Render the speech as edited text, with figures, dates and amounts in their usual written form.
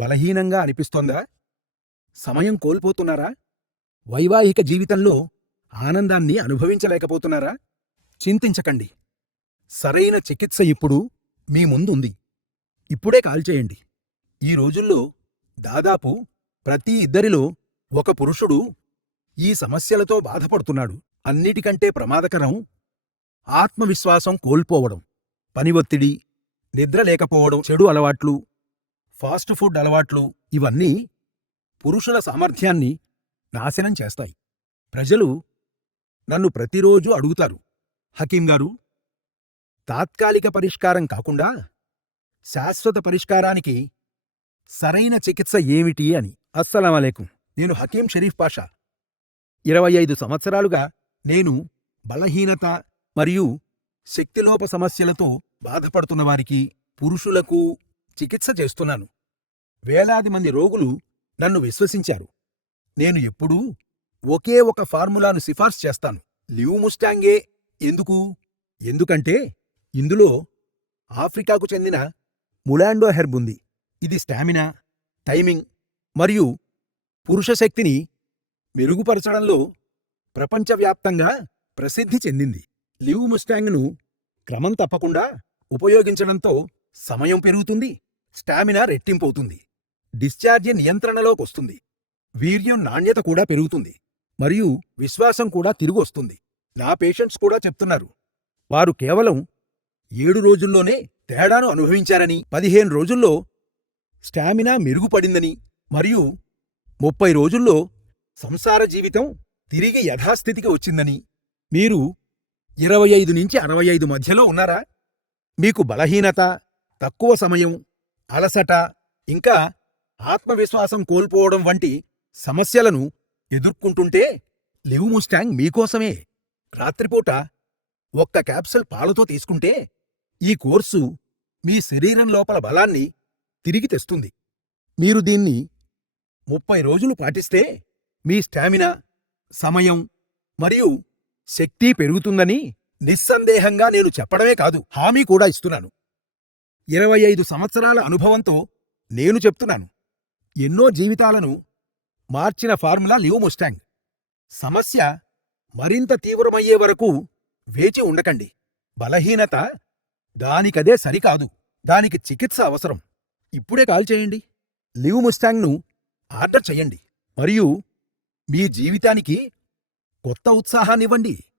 బలహీనంగా అనిపిస్తోందా? సమయం కోల్పోతున్నారా? వైవాహిక జీవితంలో ఆనందాన్ని అనుభవించలేకపోతున్నారా? చింతించకండి. సరైన చికిత్స ఇప్పుడు మీ ముందుంది. ఇప్పుడే కాల్ చేయండి. ఈ రోజుల్లో దాదాపు ప్రతి ఇద్దరిలో ఒక పురుషుడు ఈ సమస్యలతో బాధపడుతున్నాడు. అన్నిటికంటే ప్రమాదకరం ఆత్మవిశ్వాసం కోల్పోవడం, పని ఒత్తిడి, నిద్ర లేకపోవడం, చెడు అలవాట్లు, ఫాస్ట్ ఫుడ్ అలవాట్లు ఇవన్నీ పురుషుల సామర్థ్యాన్ని నాశనం చేస్తాయి. ప్రజలు నన్ను ప్రతిరోజూ అడుగుతారు, హకీం గారు, తాత్కాలిక పరిష్కారం కాకుండా శాశ్వత పరిష్కారానికి సరైన చికిత్స ఏమిటి అని. అస్సలామలేకుం. నేను హకీం షరీఫ్ పాషా. 25 సంవత్సరాలుగా నేను బలహీనత మరియు శక్తిలోప సమస్యలతో బాధపడుతున్నవారికి, పురుషులకు చికిత్స చేస్తున్నాను. వేలాది మంది రోగులు నన్ను విశ్వసించారు. నేను ఎప్పుడూ ఒకే ఒక ఫార్ములాను సిఫార్సు చేస్తాను. లివ్ముస్టాంగే. ఎందుకు? ఎందుకంటే ఇందులో ఆఫ్రికాకు చెందిన ములాండో హెర్బ్ ఉంది. ఇది స్టామినా, టైమింగ్ మరియు పురుష శక్తిని మెరుగుపరచడంలో ప్రపంచవ్యాప్తంగా ప్రసిద్ధి చెందింది. లివ్ముస్టాంగ్ను క్రమం తప్పకుండా ఉపయోగించడంతో సమయం పెరుగుతుంది, స్టామినా రెట్టింపవుతుంది, డిశ్చార్జి నియంత్రణలోకొస్తుంది, వీర్యం నాణ్యత కూడా పెరుగుతుంది మరియు విశ్వాసం కూడా తిరిగొస్తుంది. నా పేషెంట్స్ కూడా చెప్తున్నారు. వారు కేవలం 7 రోజుల్లోనే తేడాను అనుభవించారని, 15 రోజుల్లో స్టామినా మెరుగుపడిందని మరియు 30 రోజుల్లో సంసార జీవితం తిరిగి యథాస్థితికి వచ్చిందని. మీరు 25 నుంచి 65 మధ్యలో ఉన్నారా? మీకు బలహీనత, తక్కువ సమయం, అలసట, ఇంకా ఆత్మవిశ్వాసం కోల్పోవడం వంటి సమస్యలను ఎదుర్కొంటుంటే లివ్ముస్టాంగ్ మీకోసమే. రాత్రిపూట ఒక్క క్యాప్సూల్ పాలతో తీసుకుంటే ఈ కోర్సు మీ శరీరం లోపల బలాన్ని తిరిగి తెస్తుంది. మీరు దీన్ని 30 రోజులు పాటిస్తే మీ స్టామినా, సమయం మరియు శక్తి పెరుగుతుందని నిస్సందేహంగా నేను చెప్పడమే కాదు, హామీ కూడా ఇస్తున్నాను. 25 సంవత్సరాల అనుభవంతో నేను చెప్తున్నాను. ఎన్నో జీవితాలను మార్చిన ఫార్ములా లివ్ముస్టాంగ్. సమస్య మరింత తీవ్రమయ్యే వరకు వేచి ఉండకండి. బలహీనత దానికదే సరికాదు, దానికి చికిత్స అవసరం. ఇప్పుడే కాల్ చేయండి. లివ్ముస్టాంగ్ను ఆర్డర్ చెయ్యండి మరియు మీ జీవితానికి కొత్త ఉత్సాహాన్నివ్వండి.